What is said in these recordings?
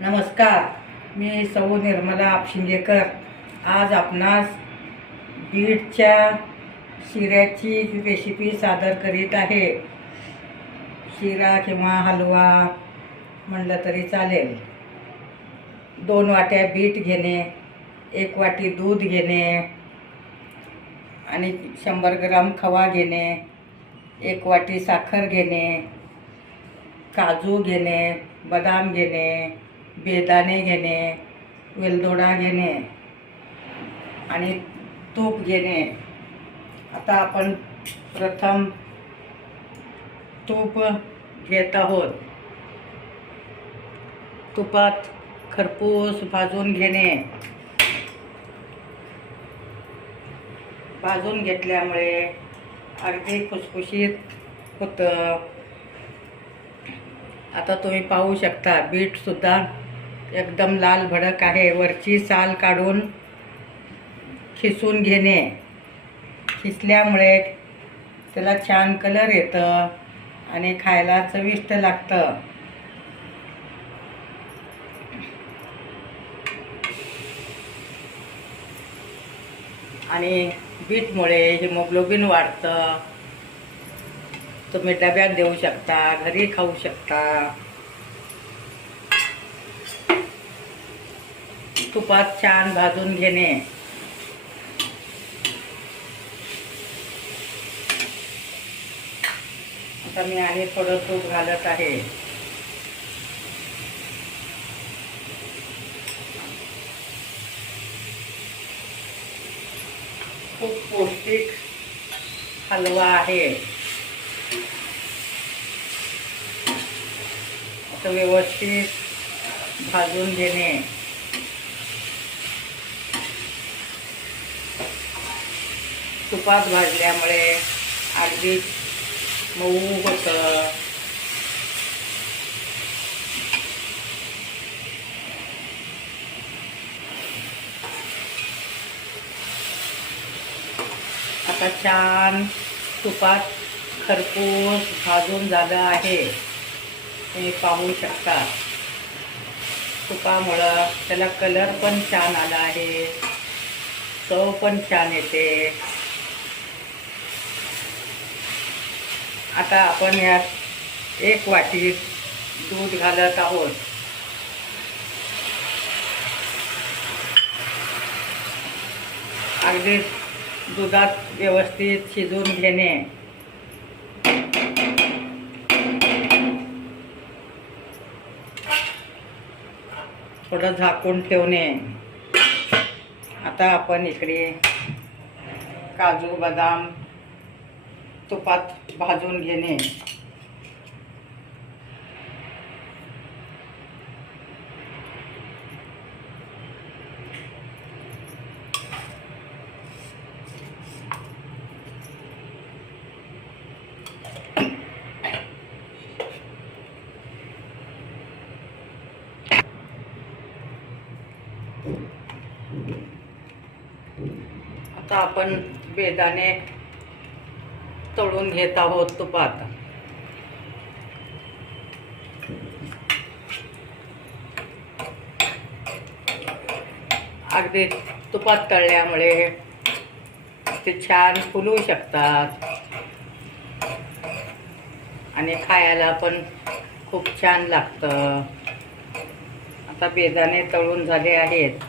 नमस्कार, मी सौ निर्मला आपशिंगेकर आज आपणास बीटच्या शिऱ्याची रेसिपी सादर करीत आहे। शिरा किंवा हलवा म्हणलं तरी चालेल। 2 वाट्या बीट घेणे, 1 वाटी दूध घेणे आणि 100 ग्राम खवा घेणे, 1 वाटी साखर घेणे, काजू घेणे, बदाम घेणे, बेदाणे घेणे, वेलदोडा घेणे आणि तूप घेणे। आता आपण प्रथम तूप घेत आहोत। तुपात खरपूस भाजून घेणे। भाजून घेतल्यामुळे अगदी खुसखुशीत होतं। आता तुम्ही पाहू शकता बीट सुद्धा एकदम लाल भडक आहे। वरची साल काढून खिसून घेणे। खिसल्यामुळे त्याला छान कलर येतं आणि खायला चविष्ट लागतं। आणि बीटमुळे हिमोग्लोबिन वाढतं। तुम्ही डब्यात देऊ शकता, घरी खाऊ शकता। तुपात छान भाजून घेणे। आता मी आणि थोडं तूप घालत आहे। खूप पौष्टिक हलवा आहे। आता व्यवस्थित भाजून घेणे। तुपात भाजल्यामुळे अगदी मऊ होतं। आता छान तुपात खरपूस भाजून झालं आहे। तुम्ही पाहू शकता तुपामुळं त्याला कलर पण छान आला आहे, चव पण छान येते। आता आपण यात 1 वाटी दूध घालत आहोत। अगदी दुधात व्यवस्थित शिजवून घेणे। थोडं झाकून ठेवणे। आता आपण इकडे काजू बदाम तुपात भाजून घेणे। आता आपण बेदाणे तळून घेत आहोत तुपात। अगदी तुपात तळल्यामुळे ते छान फुलू शकतात आणि खायला पण खूप छान लागतं। आता बेदाणे तळून झाले आहेत।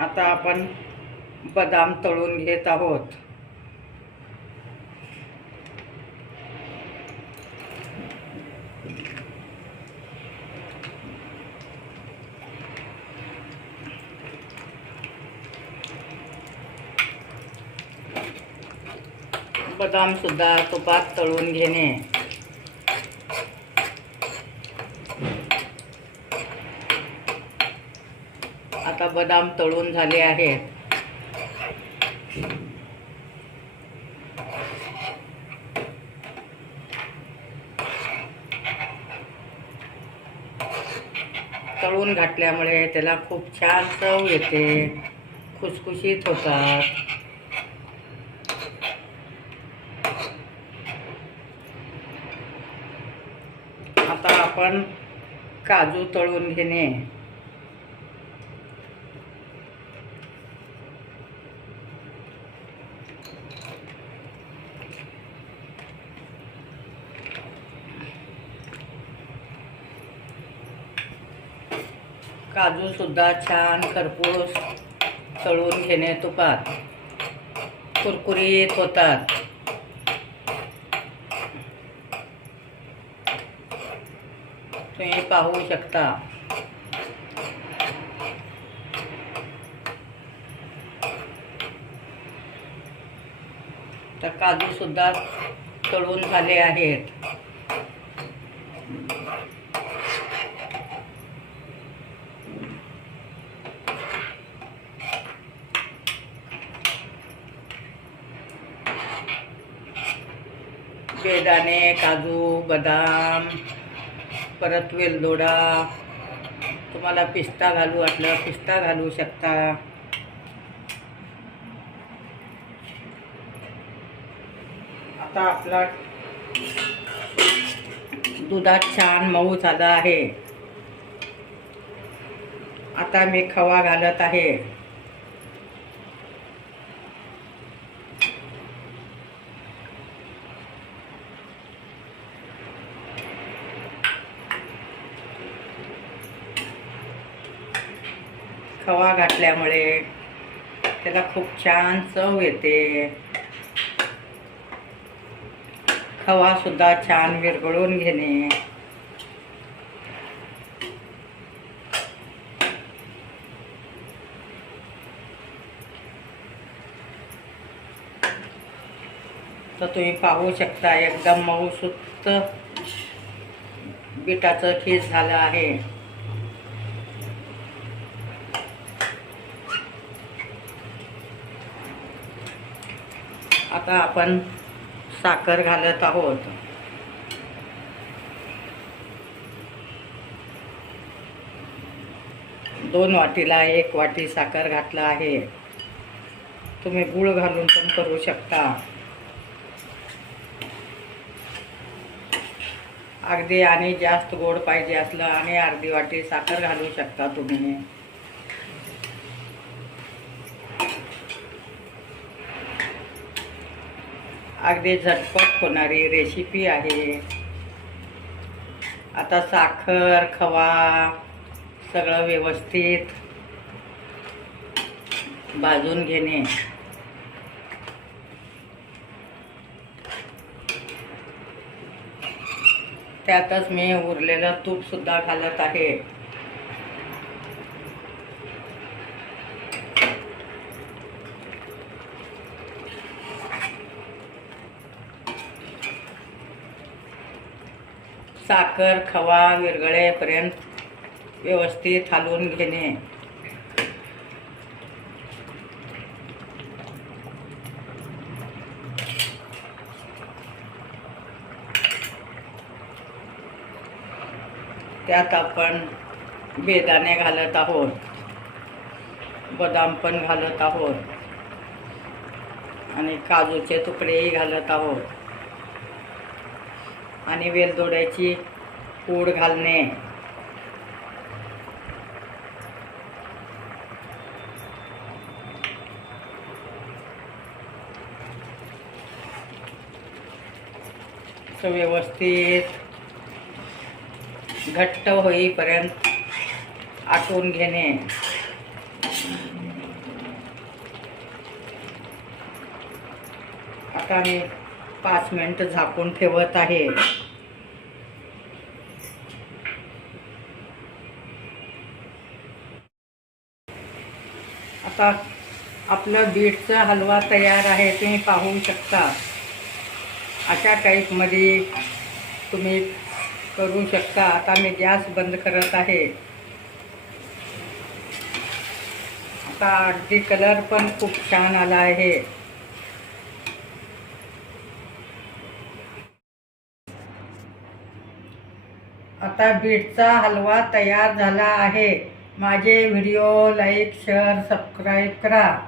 आता आपण बदाम तळून घेत आहोत। बदाम सुद्धा तुपात तळून घेणे। आता बदाम तळून झाले आहेत। तळून घातल्यामुळे त्याला खूप छान चव येते, खुसखुशीत होतात. आता आपण काजू तळून घेणे. काजू सुद्धा छान खरपूस तळून घेणे तुपात, कुरकुरीत होतात. तुम्ही पाहू शकता. तर काजू सुद्धा तळून झाले आहेत. बेदाणे, काजू, बदाम, परत वेलदोडा, तुम्हाला पिस्ता घालू वाटलं पिस्ता घालू शकता. आता आपला दुधात छान मऊ झाला आहे. आता मी खवा घालत आहे. खवा घातल्यामुळे त्याला खूप छान चव येते. खवा सुद्धा छान विरघळून घेणे. तर तुम्ही पाहू शकता एकदम मऊसूत बिटाचं खीस झालं आहे. आता आपण साखर घालत आहोत. दोन वाटीला 1 वाटी साखर घातला आहे. तुम्ही गूळ घालून पण करू शकता. अगदी आणि जास्त गोड पाहिजे असलं आणि अर्धी वाटी साखर घालू शकता तुम्ही. अगदी झटपट होणारी रेसिपी आहे. आता साखर, खवा सगळं व्यवस्थित भाजून घेणे. त्यातच मी उरलेलं तूप सुद्धा घालत आहे. साखर, खवा विरघळेपर्यंत व्यवस्थित हलवून घेणे. त्यात आपण बेदाणे घालत आहोत, बदाम पण घालत आहोत आणि काजूचे तुकडेही घालत आहोत आणि वेलदोड्याची पूड घालणे. व्यवस्थित घट्ट होईपर्यंत आटवून घेणे. आता मी 5 मिनिट झाकून ठेवत आहे. आता आपलं बीटचा हलवा तयार आहे. तुम्ही पाहू शकता. अशा टाईपमध्ये तुम्ही करू शकता. आता मी गॅस बंद करत आहे. आता अगदी कलर पण खूप छान आला आहे. आता बीटचा हलवा तयार झाला आहे. माझे व्हिडिओ लाईक शेअर सबस्क्राईब करा.